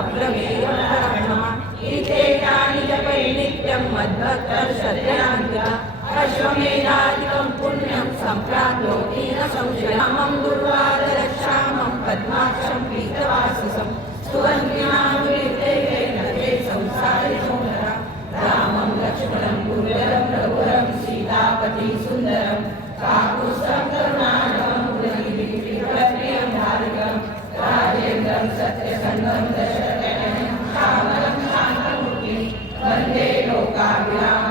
अप्रमेयं परममा इते यानि जपै नित्यं मद्भक्तश्रद्धयान्विता अश्वमेधादिकं पुण्यं सम्प्राप्नोति न संशयामं दुर्वादरक्षामं पद्माक्षं पीतवाससं। सुवन्यानुविद्येन ते रामं लक्ष्मणं गुरुवरं रघुवरं सीतापति सुन्दरं। काकुत्स्थं करुणाकरं पुरगिरिप्रियं धारकं। राजेन्द्रं सत्यसन्धं वंदे लोकाभिरामं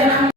Thank you.